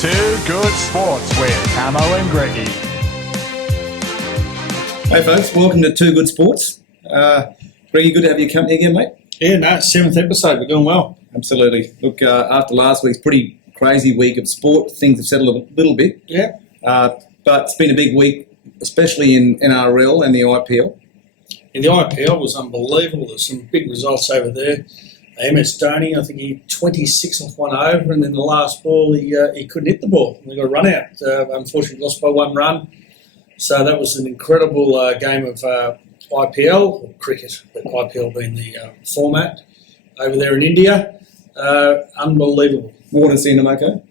Two Good Sports with Hamo and Greggy. Hey folks, welcome to Two Good Sports. Greggy, good to have your company again, mate. Yeah, no, it's 7th episode. We're doing well. Absolutely. Look, after last week's pretty crazy week of sport, things have settled a little bit. Yeah. But it's been a big week, especially in NRL and the IPL. And the IPL was unbelievable. There's some big results over there. MS Dhoni, I think he 26 off one over, and then the last ball he couldn't hit the ball. We got a run out. Unfortunately, lost by one run. So that was an incredible game of IPL, or cricket, but IPL being the format over there in India. Unbelievable. Water's seen them okay?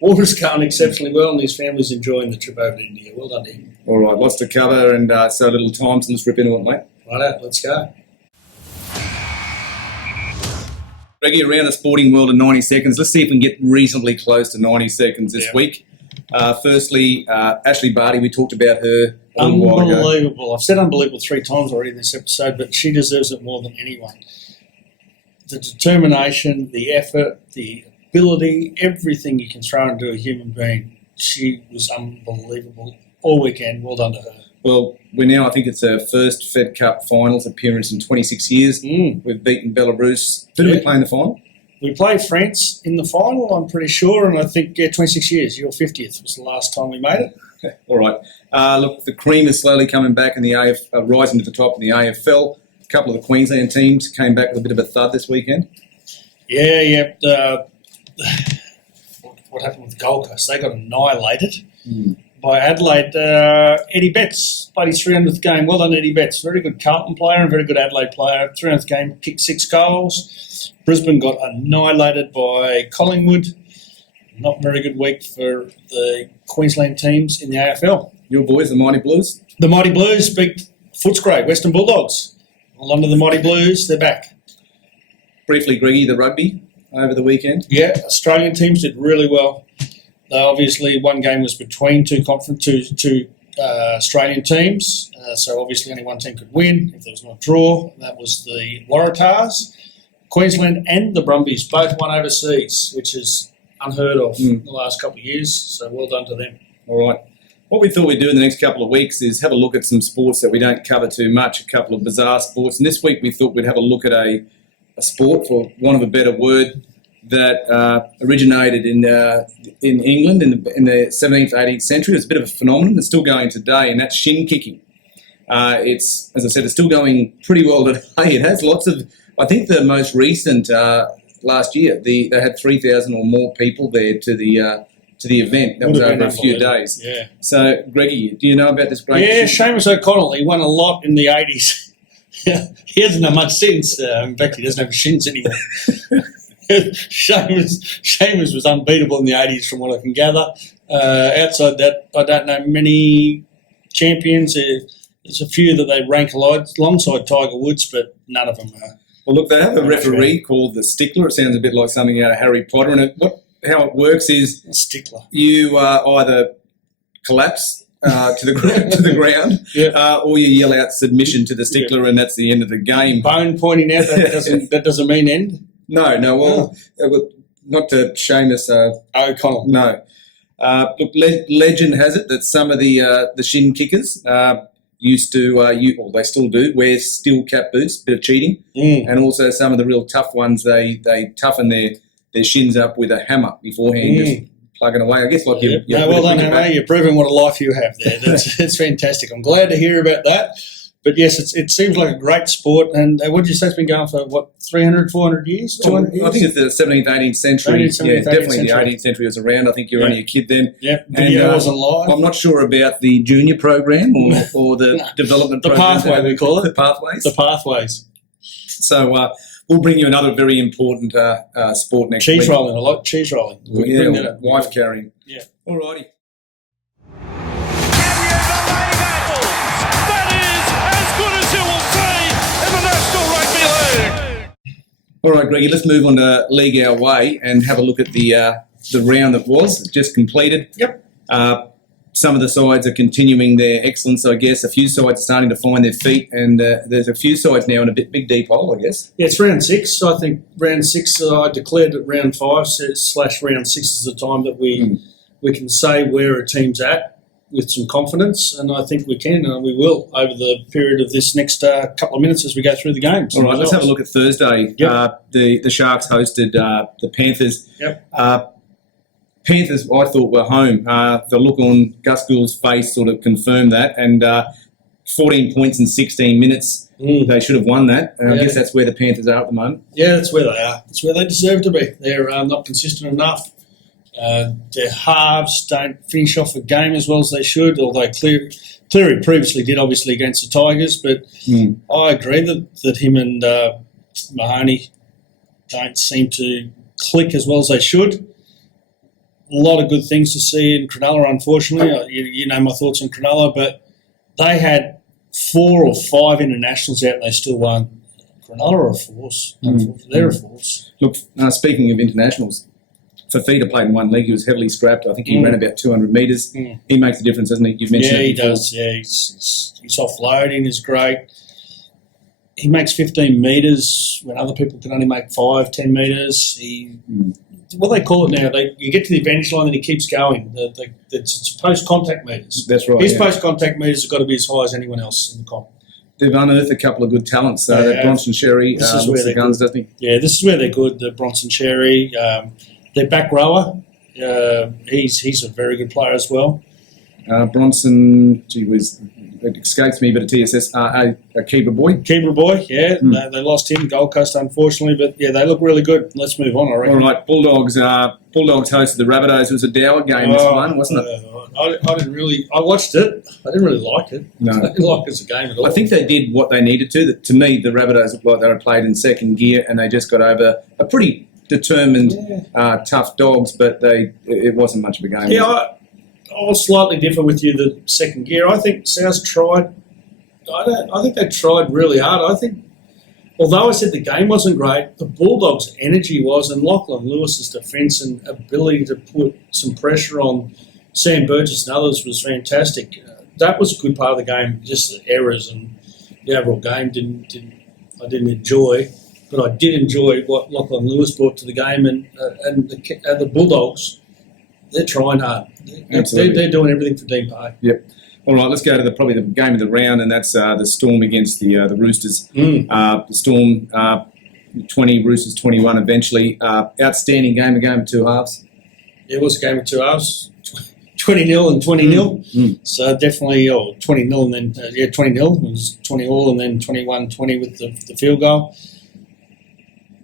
Water's going exceptionally well, and his family's enjoying the trip over to India. Well done to him. All right, lots to cover and so little time, so let's rip into it, mate. Right, let's go. Greggy, around the sporting world in 90 seconds. Let's see if we can get reasonably close to 90 seconds this week. Firstly, Ashley Barty, we talked about her a little while ago. Unbelievable. I've said unbelievable 3 times already in this episode, but she deserves it more than anyone. The determination, the effort, the ability, everything you can throw into a human being. She was unbelievable all weekend. Well done to her. Well, I think it's her first Fed Cup finals appearance in 26 years. We've beaten Belarus. Who did we play in the final? We played France in the final, I'm pretty sure, and I think 26 years. Your 50th was the last time we made it. Okay. All right. Look, the cream is slowly coming back in the rising to the top in the AFL. A couple of the Queensland teams came back with a bit of a thud this weekend. Yeah. What happened with Gold Coast? They got annihilated by Adelaide. Eddie Betts played his 300th game. Well done, Eddie Betts. Very good Carlton player and very good Adelaide player. 300th game, kicked 6 goals. Brisbane got annihilated by Collingwood. Not very good week for the Queensland teams in the AFL. Your boys, the Mighty Blues? The Mighty Blues beat Footscray, Western Bulldogs. Well done to the Mighty Blues. They're back. Briefly, Greggy, the rugby over the weekend. Yeah, Australian teams did really well. Obviously, one game was between two Australian teams, so obviously only one team could win if there was no draw. That was the Waratahs. Queensland and the Brumbies both won overseas, which is unheard of in the last couple of years, so well done to them. All right. What we thought we'd do in the next couple of weeks is have a look at some sports that we don't cover too much, a couple of bizarre sports. And this week we thought we'd have a look at a sport, for want of a better word, that originated in England in the 17th, 18th century. It's a bit of a phenomenon. It's still going today, and that's shin kicking. As I said, it's still going pretty well today. It has lots of, I think the most recent last year, they had 3,000 or more people there to the event. That was over a few days. Yeah. So, Greggy, do you know about this great? Yeah, Seamus O'Connell. He won a lot in the 80s. He hasn't had much since. In fact, he doesn't have shins anymore. Seamus was unbeatable in the 80s from what I can gather. Outside that, I don't know many champions. There's a few that they rank alongside Tiger Woods, but none of them are. Well, look, they have a referee called the Stickler. It sounds a bit like something out of Harry Potter. And how it works is Stickler. You either collapse to the ground, or you yell out submission to the Stickler, and that's the end of the game. Bone pointing out, that doesn't mean end? No. Well, not to Seamus O'Connell. No. Look, legend has it that some of the shin kickers used to, or they still do, wear steel cap boots, bit of cheating, and also some of the real tough ones, they toughen their shins up with a hammer beforehand, just plugging away. I guess like you. Well done, Hamo. You're proving what a life you have there. That's fantastic. I'm glad to hear about that. But yes, it seems like a great sport. And what did you say it's been going for, 300, 400 years? 200 years? I think it's the 17th, 18th century. 17th, Definitely 18th the 18th century was around. I think you were only a kid then. Yeah, video wasn't live. I'm not sure about the junior program or the development the program. pathway, we call it. The pathways. The pathways. So we'll bring you another very important sport next week. Cheese rolling. I like cheese rolling. Wife carrying. Yeah. All righty. All right, Greggy, let's move on to League Our Way and have a look at the round that was just completed. Yep. Some of the sides are continuing their excellence, I guess. A few sides are starting to find their feet, and there's a few sides now in a big deep hole, I guess. Yeah, it's round 6. I think round 6, I declared that round 5 / round 6 is the time that we we can say where a team's at with some confidence, and I think we can, and we will, over the period of this next couple of minutes as we go through the games. All right, let's have a look at Thursday. Yep. The Sharks hosted the Panthers. Yep. Panthers, I thought, were home. The look on Gus Gould's face sort of confirmed that, and 14 points in 16 minutes. They should have won that. And I guess that's where the Panthers are at the moment. Yeah, that's where they are. That's where they deserve to be. They're not consistent enough. Their halves don't finish off a game as well as they should, although Cleary previously did, obviously, against the Tigers. But I agree that him and Mahoney don't seem to click as well as they should. A lot of good things to see in Cronulla, unfortunately. You know my thoughts on Cronulla, but they had 4 or 5 internationals out and they still won. Cronulla are a force. They're a force. Look, speaking of internationals, Fafita played in one league. He was heavily scrapped. I think he ran about 200 metres. He makes a difference, doesn't he? You've mentioned he before. does. Yeah, his offloading is great. He makes 15 metres when other people can only make 5, 10 metres. What they call it now, you get to the advantage line and he keeps going. It's post-contact metres. That's right. His post-contact metres have got to be as high as anyone else in the comp. They've unearthed a couple of good talents. That Bronson Sherry looks the guns, doesn't he? Yeah, this is where they're good. The Bronson Sherry, their back rower, he's a very good player as well. Bronson, it escapes me, but a TSS, a keeper boy. Keeper boy, yeah. They lost him, Gold Coast, unfortunately, but yeah, they look really good. Let's move on, I reckon. All right, Bulldogs hosted the Rabbitohs. It was a dour game, this one, wasn't it? I didn't really. I watched it. I didn't really like it. No. I didn't like it as a game at all. I think they did what they needed to. To me, the Rabbitohs looked like they were played in second gear, and they just got over a pretty determined, tough Dogs, but it wasn't much of a game. Yeah, I was slightly different with you the second gear. I think South tried. I think they tried really hard. I think, although I said the game wasn't great, the Bulldogs' energy was, and Lachlan Lewis's defence and ability to put some pressure on Sam Burgess and others was fantastic. That was a good part of the game. Just the errors and the overall game I didn't enjoy, but I did enjoy what Lachlan Lewis brought to the game, and the Bulldogs. They're trying hard. They're doing everything for Dean Pay. Yep. All right, let's go to probably the game of the round, and that's the Storm against the Roosters. The Storm 20, Roosters 21 eventually. Outstanding game, a game of two halves. It was a game of two halves, 20-0 and 20-0. So definitely, 20-0 and then, 20-0. It was 20-all and then 21-20 with the field goal.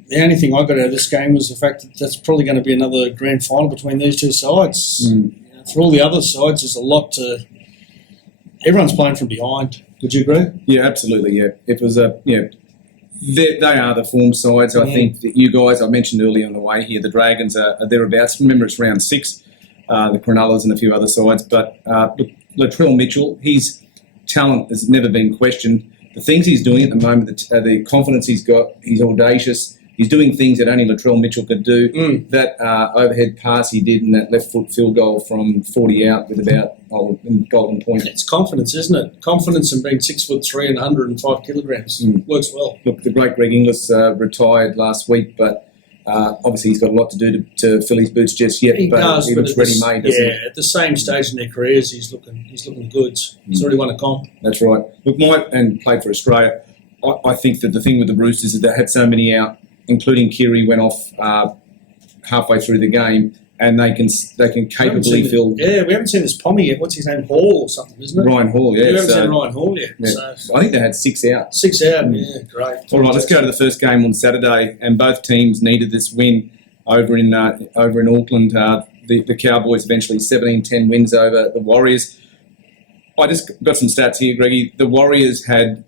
The only thing I got out of this game was the fact that that's probably going to be another grand final between these two sides. For all the other sides, there's a lot to... Everyone's playing from behind. Would you agree? Yeah, absolutely, yeah. It was they are the form sides. I think that you guys, I mentioned earlier on the way here, the Dragons are thereabouts. Remember, it's round 6, the Cronullers and a few other sides. But Latrell Mitchell, his talent has never been questioned. The things he's doing at the moment, the confidence he's got, he's audacious. He's doing things that only Latrell Mitchell could do. That overhead pass he did in that left foot field goal from 40 out with about golden point. It's confidence, isn't it? Confidence in being 6'3" and 105 kilograms. Works well. Look, the great Greg Inglis retired last week, but obviously he's got a lot to do to fill his boots just yet. He does, he looks ready-made, doesn't he? At the same stage in their careers, he's looking good. He's already won a comp. That's right. Look, and played for Australia. I think that the thing with the Roosters is they had so many out, including Kiri, went off halfway through the game, and they can capably fill. Yeah, we haven't seen this Pommy yet. What's his name? Hall or something, isn't it? Ryan Hall, yeah. We haven't seen Ryan Hall yet. Yeah. So I think they had 6 out. 6 out, yeah, great. All right, let's go to the first game on Saturday, and both teams needed this win over in Auckland. The Cowboys eventually 17-10 wins over the Warriors. I just got some stats here, Greggy. The Warriors had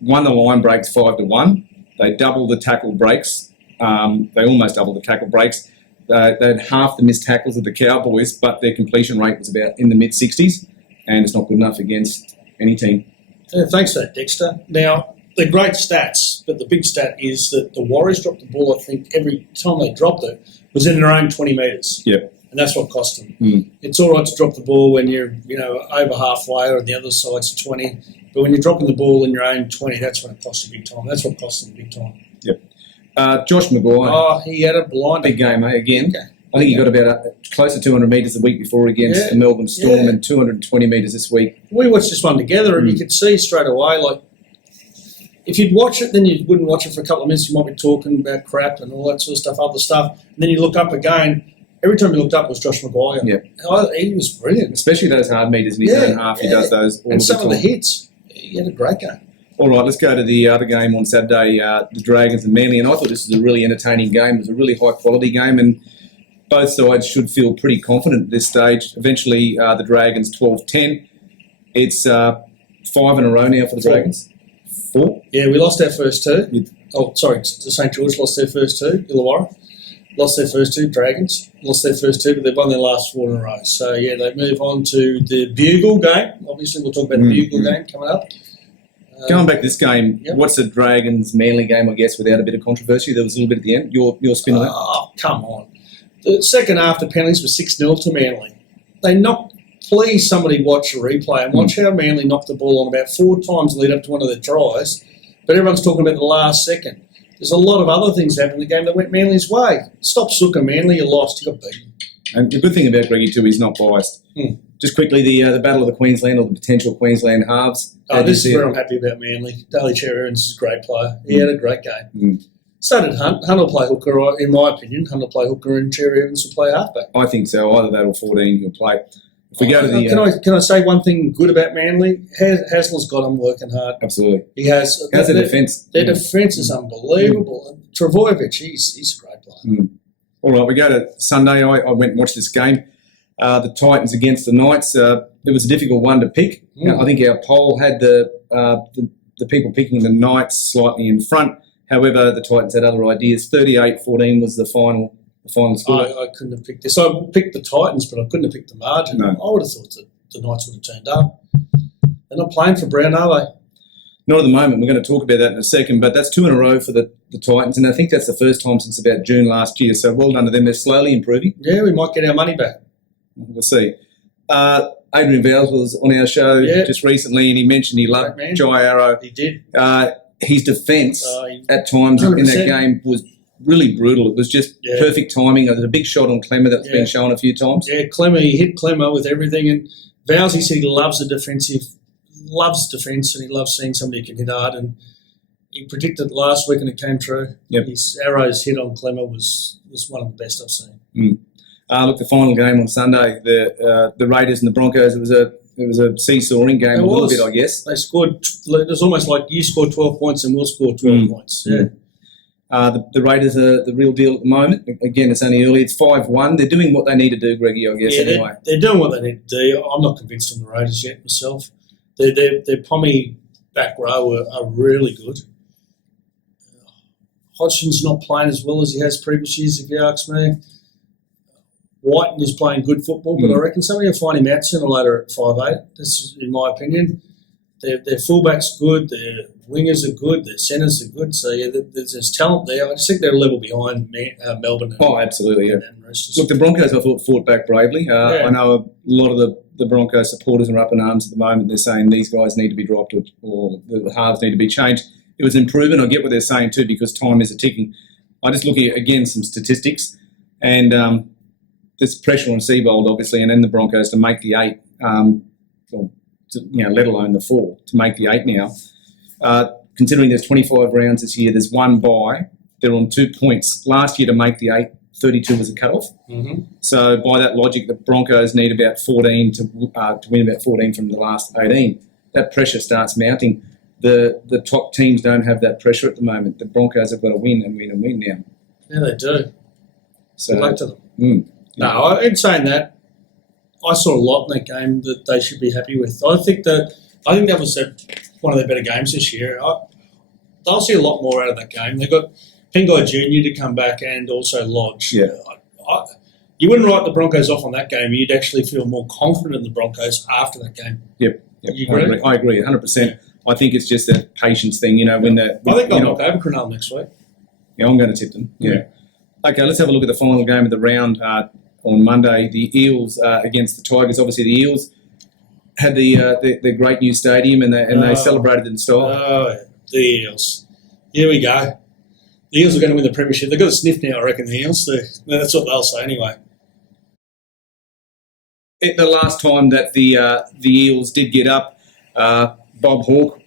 won the line breaks 5-1. They doubled the tackle breaks. They almost doubled the tackle breaks. They had half the missed tackles of the Cowboys, but their completion rate was about in the mid-60s, and it's not good enough against any team. Yeah, thanks for that, Dexter. Now, they're great stats, but the big stat is that the Warriors dropped the ball, I think, every time they dropped it was in their own 20 metres. Yep. And that's what cost them. It's all right to drop the ball when you're, over halfway or on the other side's 20. But when you're dropping the ball in your own 20, that's when it costs you big time. That's what costs them big time. Yep. Josh Maguire. Oh, he had a blinder. Big game, again. I think he got about close to 200 metres the week before against the Melbourne Storm and 220 metres this week. We watched this one together and you could see straight away, like, if you'd watch it, then you wouldn't watch it for a couple of minutes. You might be talking about crap and all that sort of stuff, other stuff. And then you look up again. Every time you looked up was Josh Maguire. Yeah. He was brilliant. Especially those hard metres in his own half. He does those all and the some time. of the hits. He had a great game. All right, let's go to the other game on Saturday, the Dragons and Manly. And I thought this was a really entertaining game. It was a really high-quality game, and both sides should feel pretty confident at this stage. Eventually, the Dragons 12-10. It's 5 in a row now for the Dragons. 4? Yeah, we lost our first two. The St. George lost their first two. Illawarra lost their first two. Dragons lost their first two, but they've won their last 4 in a row. So, yeah, they move on to the Bugle game. Obviously, we'll talk about the Bugle game coming up. Going back to this game, what's the Dragons Manly game, I guess, without a bit of controversy? There was a little bit at the end. Your spin on that? Oh, come on. The second half, the penalties were 6-0 to Manly. They knocked, please somebody watch a replay and watch how Manly knocked the ball on about 4 times lead up to one of their tries, but everyone's talking about the last second. There's a lot of other things happening in the game that went Manly's way. Stop sooking, Manly, you lost, you got beaten. And the good thing about Greggy too, he's not biased. Just quickly, the Battle of the Queensland, or the potential Queensland halves. This is where I'm happy about Manly. Daly Cherry Evans is a great player. He had a great game. So did Hunt. Hunt will play hooker, in my opinion. Hunt will play hooker and Cherry Evans will play halfback. I think so. Either that or 14 he'll play. If we go to the... Can I say one thing good about Manly? Hasler's got them working hard. Absolutely. He has. How's their defence? Their defence is unbelievable. Travojevic, he's a great player. All right, we go to Sunday. I went and watched this game. The Titans against the Knights. It was a difficult one to pick. I think our poll had the people picking the Knights slightly in front. However, the Titans had other ideas. 38-14 was the final score. I couldn't have picked this. I picked the Titans, but I couldn't have picked the margin. No. I would have thought that the Knights would have turned up. They're not playing for Brown, are they? Not at the moment. We're going to talk about that in a second, but that's 2 in a row for the Titans, and I think that's the first time since about June last year, so well done to them. They're slowly improving. Yeah, we might get our money back. We'll see. Adrian Vowles was on our show just recently, and he mentioned he loved Jai Arrow. He did. His defence at times 100%. In that game was really brutal. It was just perfect timing. There's a big shot on Clemmer that's been shown a few times. Yeah, Clemmer, he hit Clemmer with everything, and Vowles, he said he loves defence, and he loves seeing somebody who can hit hard, and he predicted last week and it came true. His Arrow's hit on Clemmer was one of the best I've seen. Look, the final game on Sunday, the Raiders and the Broncos, it was a seesawing game a little bit, I guess. They scored. It was almost like you scored 12 points and we'll score 12 points. Yeah. The Raiders are the real deal at the moment. Again, it's only early. It's 5-1. They're doing what they need to do, Greggy, I guess, anyway. They're doing what they need to do. I'm not convinced on the Raiders yet myself. Their Pommy back row are really good. Hodgson's not playing as well as he has previous years, if you ask me. Whiten is playing good football, but I reckon somebody will find him out sooner or later at 5'8". That's in my opinion. Their fullback's good, their wingers are good, their centres are good. So, yeah, there's talent there. I just think they're a level behind Melbourne. Absolutely, yeah. Look, the Broncos, I thought, fought back bravely. I know a lot of the Broncos supporters are up in arms at the moment. They're saying these guys need to be dropped or the halves need to be changed. It was improving. I get what they're saying too, because time is a-ticking. I just look at, again, some statistics, and there's pressure on Seabold, obviously, and then the Broncos to make the 8, let alone the 4, to make the 8 now. Considering there's 25 rounds this year, there's 1 bye. They're on 2 points. Last year to make the 8, 32 was a cut-off. So by that logic, the Broncos need about 14 to win about 14 from the last 18. That pressure starts mounting. The top teams don't have that pressure at the moment. The Broncos have got to win and win and win now. Yeah, they do. So, good luck to them. No, in saying that, I saw a lot in that game that they should be happy with. I think that was one of their better games this year. They'll see a lot more out of that game. They've got Pengai Jr. to come back and also Lodge. Yeah. You wouldn't write the Broncos off on that game. You'd actually feel more confident in the Broncos after that game. Yep. You agree? I agree 100%. I think it's just a patience thing, when I think they'll knock over Cronulla next week. Yeah, I'm going to tip them. Yeah. Okay, let's have a look at the final game of the round on Monday. The Eels against the Tigers. Obviously, the Eels had the great new stadium and they celebrated in style. Oh, the Eels. Here we go. The Eels are going to win the premiership. They've got a sniff now, I reckon, the Eels. That's what they'll say anyway. The last time that the Eels did get up, Bob Hawke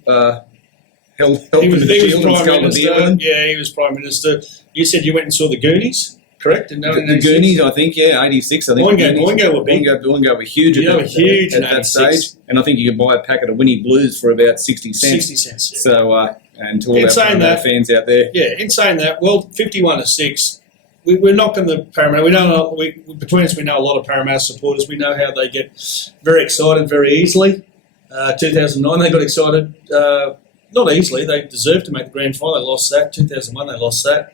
held He was shield and Prime stole the beer with Minister. him. Yeah, he was Prime Minister. You said you went and saw the Goonies, correct? In The 1986? Goonies, I think, 86. I think Boingo were big. Boingo were huge Yeah, at, they were huge at in that 86. stage. And I think you could buy a packet of Winnie Blues for about 60 cents. 60 cents. Yeah. So, and to all In our saying Parramatta that- fans out there, Yeah, in saying that, well, 51-6, we're knocking the Parramatta. We don't know, between us, we know a lot of Parramatta supporters. We know how they get very excited very easily. 2009, they got excited not easily. They deserved to make the grand final. They lost that. 2001, they lost that.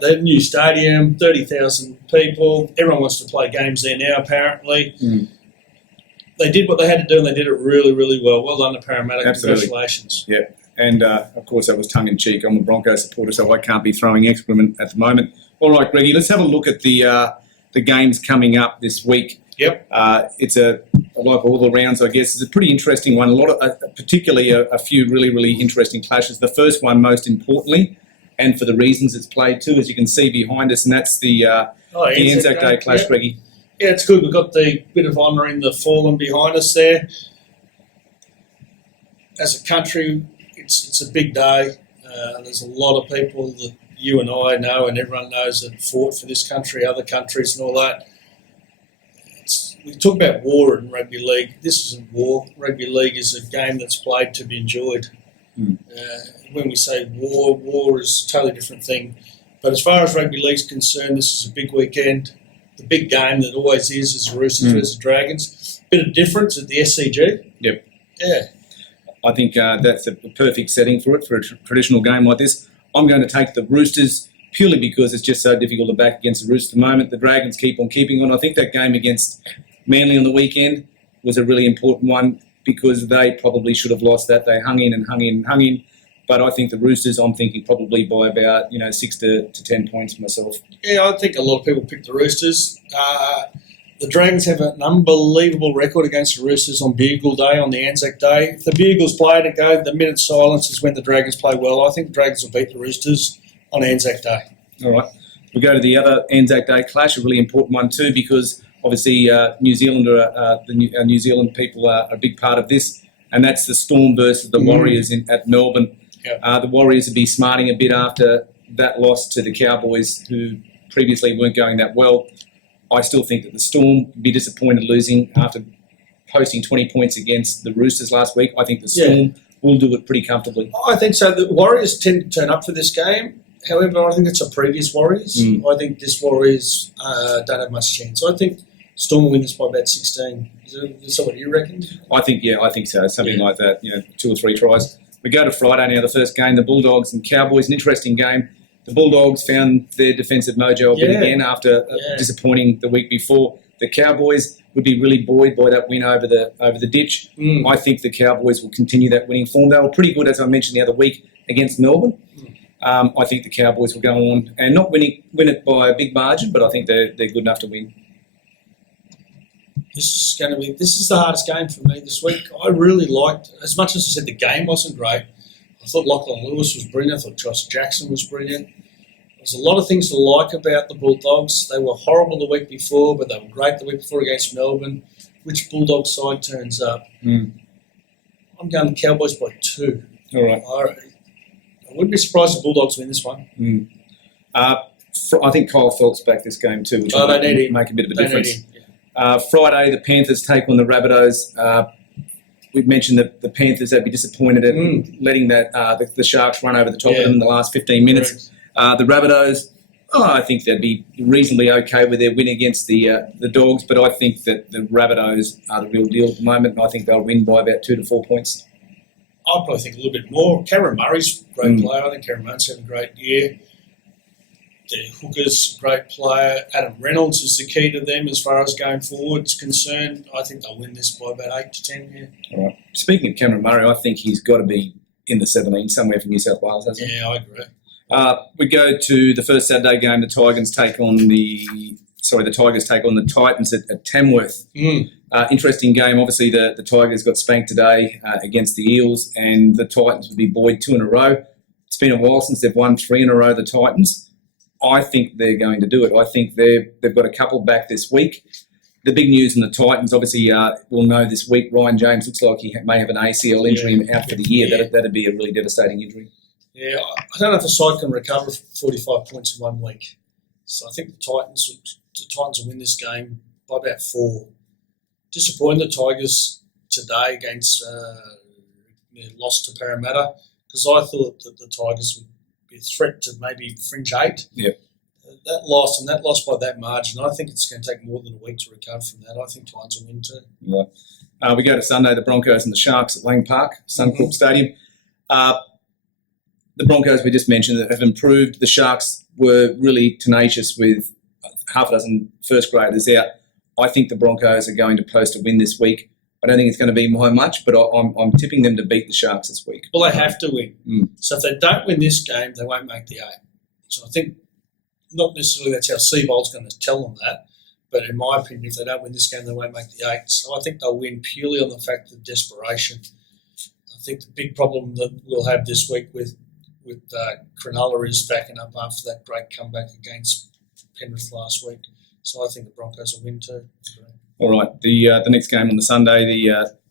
The new stadium, 30,000 people. Everyone wants to play games there now, apparently. Mm. They did what they had to do, and they did it really, really well. Well done to Parramatta. Absolutely. Congratulations. yeah. And, of course, that was tongue-in-cheek. I'm a Broncos supporter, so I can't be throwing excrement at the moment. All right, Greggy, let's have a look at the games coming up this week. Yep. It's like all the rounds, I guess. It's a pretty interesting one. Particularly a few really, really interesting clashes. The first one, most importantly, and for the reasons it's played too, as you can see behind us, and that's the Anzac Day clash, Yep. Greggy. Yeah, it's good. We've got the bit of honouring the fallen behind us there. As a country, it's a big day. There's a lot of people that you and I know and everyone knows that fought for this country, other countries and all that. We talk about war in rugby league. This isn't war. Rugby league is a game that's played to be enjoyed. Mm. When we say war is a totally different thing. But as far as rugby league's concerned, this is a big weekend. The big game that always is the Roosters versus Dragons. Bit of difference at the SCG. Yep. Yeah. I think that's a perfect setting for it, for a traditional game like this. I'm going to take the Roosters purely because it's just so difficult to back against the Roosters at the moment. The Dragons keep on keeping on. I think that game against Manly on the weekend was a really important one because they probably should have lost that. They hung in. But I think the Roosters, I'm thinking probably by about 6 to 10 points myself. Yeah, I think a lot of people picked the Roosters. The Dragons have an unbelievable record against the Roosters on Bugle Day, on the Anzac Day. If the Bugles play to go, the minute silence is when the Dragons play well. I think the Dragons will beat the Roosters on Anzac Day. All right. We go to the other Anzac Day clash, a really important one too, because obviously New Zealand New Zealand people are a big part of this, and that's the Storm versus the Warriors at Melbourne. Yep. The Warriors would be smarting a bit after that loss to the Cowboys, who previously weren't going that well. I still think that the Storm would be disappointed losing after posting 20 points against the Roosters last week. I think the Storm will do it pretty comfortably. I think so. The Warriors tend to turn up for this game. However, I think it's a previous Warriors. I think this Warriors don't have much chance. I think Storm will win this by about 16. Is that what you reckon? I think so. Something like that, 2 or 3 tries. We go to Friday now, the first game, the Bulldogs and Cowboys, an interesting game. The Bulldogs found their defensive mojo a bit again after disappointing the week before. The Cowboys would be really buoyed by that win over the ditch. I think the Cowboys will continue that winning form. They were pretty good, as I mentioned the other week, against Melbourne. I think the Cowboys will go on and not win it by a big margin, but I think they're good enough to win. This is the hardest game for me this week. I really liked, as much as I said the game wasn't great, I thought Lachlan Lewis was brilliant. I thought Josh Jackson was brilliant. There's a lot of things to like about the Bulldogs. They were horrible the week before, but they were great the week before against Melbourne. Which Bulldog side turns up? I'm going the Cowboys by 2. All right. I wouldn't be surprised if Bulldogs win this one. I think Kyle Phelps back this game too, which will make a bit of a difference. Friday, the Panthers take on the Rabbitohs. We've mentioned that the Panthers, they'd be disappointed at letting the Sharks run over the top of them in the last 15 minutes. The Rabbitohs, I think they'd be reasonably okay with their win against the Dogs, but I think that the Rabbitohs are the real deal at the moment, and I think they'll win by about 2 to 4 points. I'd probably think a little bit more. Cameron Murray's a great player. I think Cameron Murray's had a great year. The Hooker's a great player. Adam Reynolds is the key to them as far as going forward is concerned. I think they'll win this by about 8 to 10. Yeah. All right. Speaking of Cameron Murray, I think he's got to be in the 17 somewhere for New South Wales, hasn't he? Yeah, I agree. We go to the first Saturday game. The Tigers take on the Titans at Tamworth. Interesting game. Obviously, the Tigers got spanked today against the Eels, and the Titans would be buoyed 2 in a row. It's been a while since they've won 3 in a row, the Titans. I think they're going to do it. I think they've got a couple back this week. The big news in the Titans, obviously, we'll know this week, Ryan James looks like he may have an ACL injury out for the year. Yeah. That'd be a really devastating injury. Yeah, I don't know if a side can recover 45 points in 1 week. So I think the Titans will win this game by about 4. Disappointing the Tigers today against loss to Parramatta, because I thought that the Tigers would be a threat to maybe fringe 8. Yep. That loss by that margin, I think it's going to take more than a week to recover from that. I think Titans will win too. Right. We go to Sunday, the Broncos and the Sharks at Lang Park, Suncorp Stadium. The Broncos we just mentioned that have improved. The Sharks were really tenacious with half a dozen first graders out. I think the Broncos are going to post a win this week. I don't think it's going to be by much, but I'm tipping them to beat the Sharks this week. Well, they have to win. So if they don't win this game, they won't make the 8. So I think not necessarily that's how Seabold's going to tell them that, but in my opinion, if they don't win this game, they won't make the 8. So I think they'll win purely on the fact of desperation. I think the big problem that we'll have this week with Cronulla is backing up after that great comeback against Penrith last week. So I think the Broncos will win too. All right. The next game on the Sunday,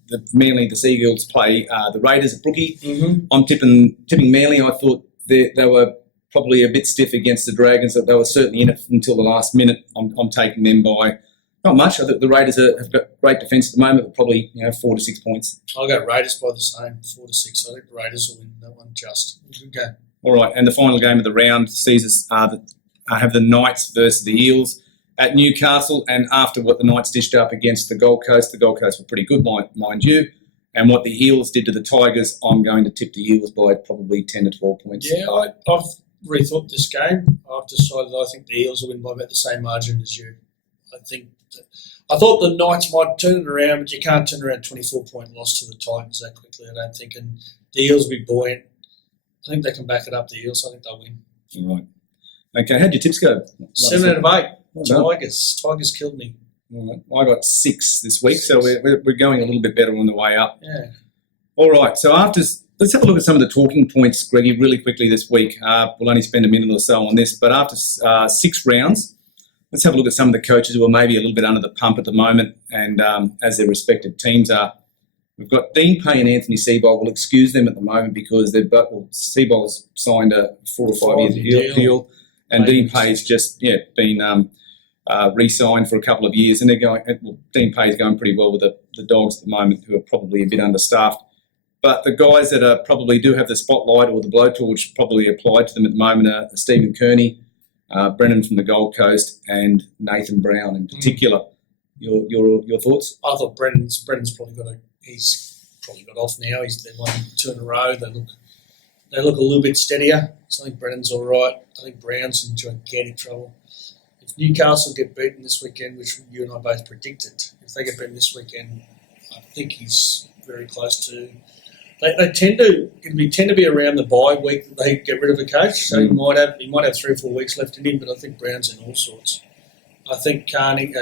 the Seagulls play the Raiders at Brookie. Mm-hmm. I'm tipping Manly. I thought they were probably a bit stiff against the Dragons. That they were certainly in it until the last minute. I'm taking them by not much. I think the Raiders have got great defence at the moment, but probably 4 to 6 points. I'll go Raiders by the same, 4 to 6. I think the Raiders will win that one just. Good game. All right, and the final game of the round sees us have the Knights versus the Eels at Newcastle, and after what the Knights dished up against the Gold Coast were pretty good, mind you, and what the Eels did to the Tigers, I'm going to tip the Eels by probably 10 to 12 points. Yeah, I've rethought this game. I've decided I think the Eels will win by about the same margin as you. I thought the Knights might turn it around, but you can't turn around a 24-point loss to the Titans that quickly, I don't think, and the Eels will be buoyant. I think they can back it up, the Eels. I think they'll win. All right. Okay, how'd your tips go? 7 out of 8. Well Tigers killed me. All right. I got 6 this week, so we're going a little bit better on the way up. Yeah. All right, so let's have a look at some of the talking points, Greggy, really quickly this week. We'll only spend a minute or so on this, but after 6 rounds, let's have a look at some of the coaches who are maybe a little bit under the pump at the moment and as their respective teams are. We've got Dean Pay and Anthony Seibold. We'll excuse them at the moment because Seibold's signed a 4 or 5 year deal, and Dean Pay's just been re-signed for a couple of years, and they're going. Well, Dean Pay's going pretty well with the Dogs at the moment, who are probably a bit understaffed. But the guys that probably do have the spotlight or the blowtorch probably applied to them at the moment are Stephen Kearney, Brennan from the Gold Coast, and Nathan Brown in particular. Your thoughts? I thought Brennan's probably he's probably got off now. They've won 2 in a row. They look a little bit steadier. So I think Brennan's all right. I think Brown's in gigantic trouble. If Newcastle get beaten this weekend, which you and I both predicted, if they get beaten this weekend, I think he's very close to. They tend to be around the bye week that they get rid of a coach. So he might have 3 or 4 weeks left in him, but I think Brown's in all sorts. I think Kearney,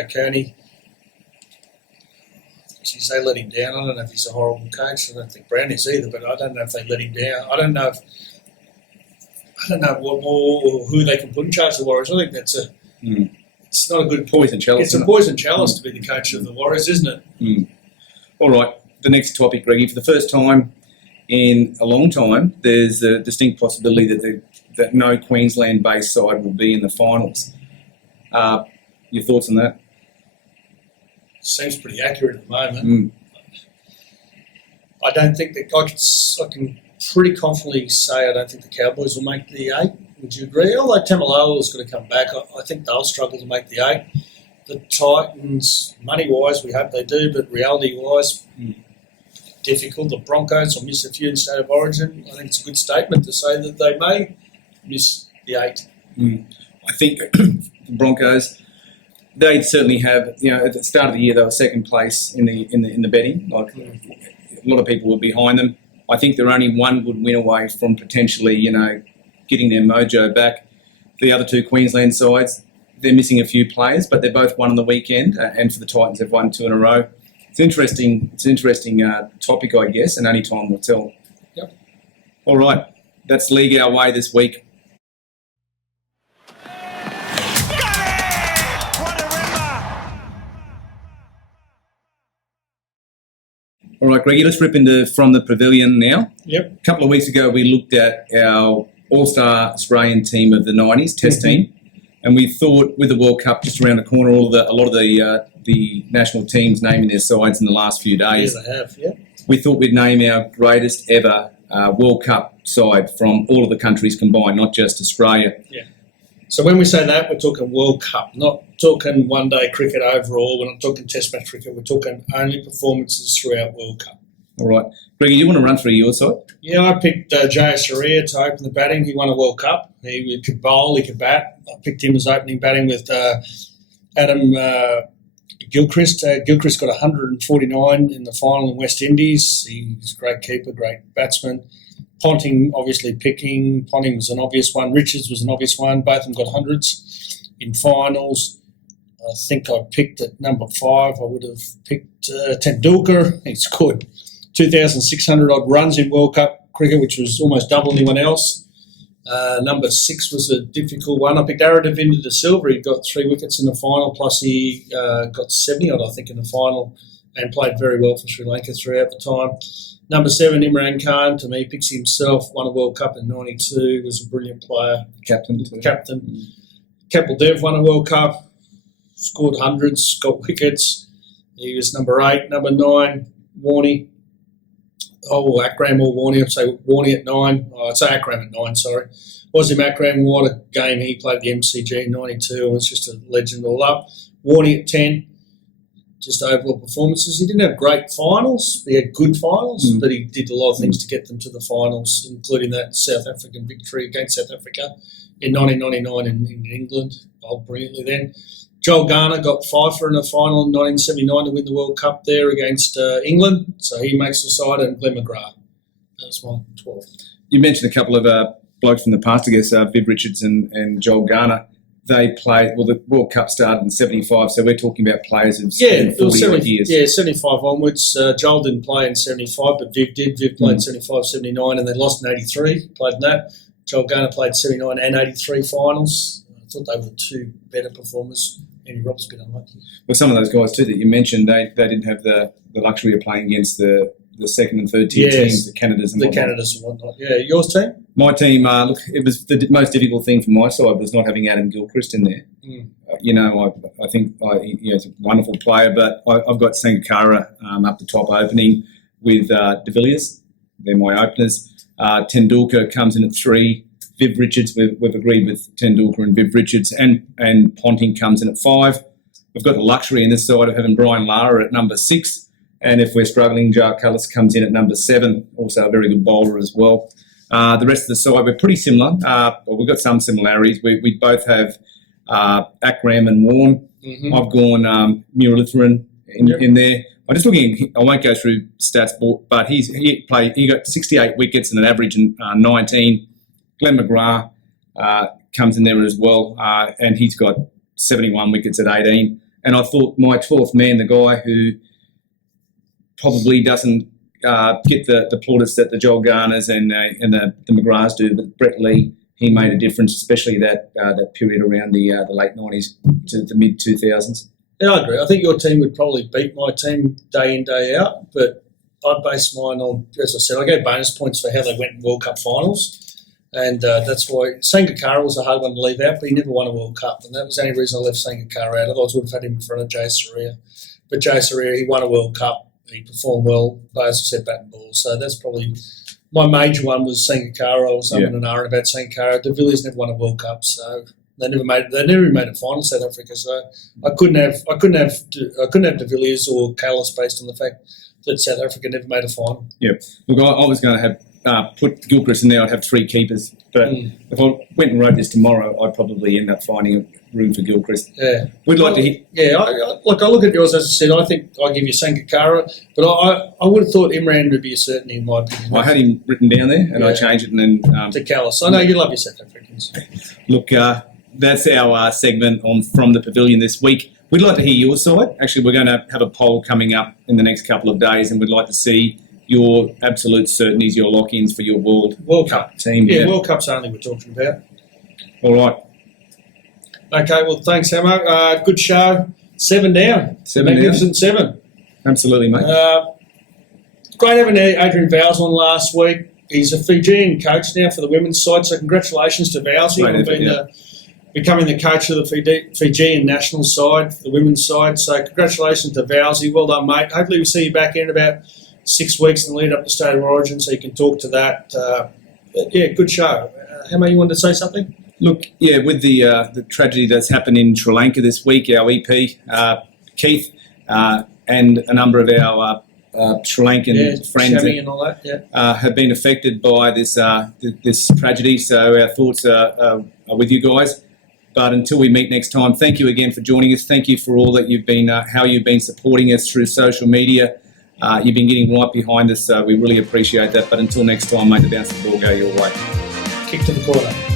geez, they let him down. I don't know if he's a horrible coach. I don't think Brown is either, but I don't know if they let him down. I don't know what more or who they can put in charge of the Warriors. I think that's it's not a good poison chalice. It's a poison chalice to be the coach of the Warriors, isn't it? All right. The next topic, Greggy. For the first time in a long time, there's a distinct possibility that no Queensland-based side will be in the finals. Your thoughts on that? Seems pretty accurate at the moment. I don't think that I can pretty confidently say I don't think the Cowboys will make the 8. Would you agree? Although Tamalolo's going to come back, I think they'll struggle to make the 8. The Titans, money-wise, we hope they do, but reality-wise, difficult. The Broncos will miss a few in State of Origin. I think it's a good statement to say that they may miss the 8. I think the Broncos, they certainly have. At the start of the year, they were second place in the betting. Like a lot of people were behind them. I think they're only one good win away from potentially, getting their mojo back. The other 2 Queensland sides, they're missing a few players, but they're both won on the weekend. And for the Titans, they've won 2 in a row. It's interesting. It's an interesting topic, I guess, and only time will tell. Yep. All right. that's league our way this week. All right, Greggy, let's rip into from the pavilion now. Yep. A couple of weeks ago, we looked at our all-star Australian team of the 90s, test team, and we thought with the World Cup just around the corner, a lot of the national teams naming their sides in the last few days. Yeah, they have, yeah. We thought we'd name our greatest ever World Cup side from all of the countries combined, not just Australia. Yeah. So when we say that, we're talking World Cup, not talking one-day cricket overall. We're not talking Test match cricket. We're talking only performances throughout World Cup. All right. Greggy, you want to run through your side? Yeah, I picked J.S. Saria to open the batting. He won a World Cup. He could bowl, he could bat. I picked him as opening batting with Adam Gilchrist. Gilchrist got 149 in the final in West Indies. He was a great keeper, great batsman. Ponting, obviously picking. Ponting was an obvious one. Richards was an obvious one. Both of them got hundreds in finals. I think I picked at number 5. I would have picked Tendulkar. He scored 2,600 odd runs in World Cup cricket, which was almost double anyone else. Number 6 was a difficult one. I picked Aravinda de Silva. He got 3 wickets in the final, plus he got 70 odd, I think, in the final, and played very well for Sri Lanka throughout the time. Number 7, Imran Khan, to me, picks himself, won a World Cup in 92, was a brilliant player. Captain too. Captain. Kapil Dev won a World Cup, scored hundreds, got wickets. He was number 8. Number 9, Warney. Oh, Akram or Warney. I'd say Warney at 9. Oh, I'd say Akram at 9, sorry. Wasim Akram, what a game he played the MCG in 92. It was just a legend all up. Warney at 10. Just overall performances. He didn't have great finals. He had good finals, but he did a lot of things to get them to the finals, including that South African victory against South Africa in 1999 in England. Bowled brilliantly then. Joel Garner got Pfeiffer in a final in 1979 to win the World Cup there against England. So he makes the side, and Glenn McGrath. That's my 12. You mentioned a couple of blokes from the past, I guess, Viv Richards and Joel Garner. They played, well, the World Cup started in 75, so we're talking about players of 40 years. Yeah, 75 onwards. Joel didn't play in 75, but Viv did. Viv played 75, 79, and they lost in 83, played in that. Joel Garner played 79 and 83 finals. I thought they were the 2 better performers. Andy Roberts a bit unlucky. Well, some of those guys too that you mentioned, they didn't have the luxury of playing against the second and third tier teams, the Canadas and whatnot. Canadas and whatnot. Yeah, yours team? My team, look, it was the most difficult thing for my side was not having Adam Gilchrist in there. I think he's a wonderful player, but I've got Sangakkara up the top opening with De Villiers. They're my openers. Tendulkar comes in at 3. Viv Richards, we've agreed with Tendulkar and Viv Richards, and Ponting comes in at 5. We've got the luxury in this side of having Brian Lara at number 6. And if we're struggling, Jar Cullis comes in at number 7, also a very good bowler as well. The rest of the side, we're pretty similar. We've got some similarities. We both have Akram and Warne. Mm-hmm. I've gone Muralitharan in there. I'm just looking. I won't go through stats, but he got 68 wickets and an average in 19. Glenn McGrath comes in there as well, and he's got 71 wickets at 18. And I thought my 12th man, the guy who probably doesn't get the plaudits that the Joel Garners and the McGraths do, but Brett Lee, he made a difference, especially that period around the late 90s to the mid 2000s. Yeah, I agree. I think your team would probably beat my team day in, day out, but I'd base mine on, as I said, I gave bonus points for how they went in World Cup finals. And that's why Sangakkara was a hard one to leave out, but he never won a World Cup. And that was the only reason I left Sangakkara out. Otherwise, I would have had him in front of Jay Saria. But Jay Saria, he won a World Cup. He performed well, players set bat and ball. So that's probably my major one was Sangakkara. I was an hour about Sangakkara. De Villiers never won a World Cup, so they never even made a final, South Africa. So I couldn't have De Villiers or Callis based on the fact that South Africa never made a final. Yeah, look, I was going to have put Gilchrist in there. I'd have 3 keepers, but if I went and wrote this tomorrow, I'd probably end up finding room for Gilchrist. Yeah, we'd like to hit. Yeah, I look at yours, as I said. I think I give you Sangakkara, but I would have thought Imran would be a certainty in my opinion. I had him written down there, and I changed it, and then to Callis. I know you love your South Africans. Look, that's our segment on From the Pavilion this week. We'd like to hear your side. Actually, we're going to have a poll coming up in the next couple of days, and we'd like to see your absolute certainties, your lock-ins for your World Cup. team. Yeah, World Cup's only we're talking about. All right. Okay, well, thanks, Hamo. Good show. 7 down. Magnificent 7. Absolutely, mate. Great having Adrian Vowles on last week. He's a Fijian coach now for the women's side, so congratulations to Vowlesy on becoming the coach of the Fijian national side, the women's side. So congratulations to Vowlesy. Well done, mate. Hopefully we'll see you back in about 6 weeks in the lead up to State of Origin, so you can talk to that. Yeah, good show. Hamo, you wanted to say something? Look, yeah, with the tragedy that's happened in Sri Lanka this week, our EP, Keith, and a number of our Sri Lankan friends and all that, have been affected by this tragedy. So our thoughts are with you guys. But until we meet next time, thank you again for joining us. Thank you for all that you've been, how you've been supporting us through social media. You've been getting right behind us. We really appreciate that. But until next time, mate, the bounce the ball go your way. Kick to the corner.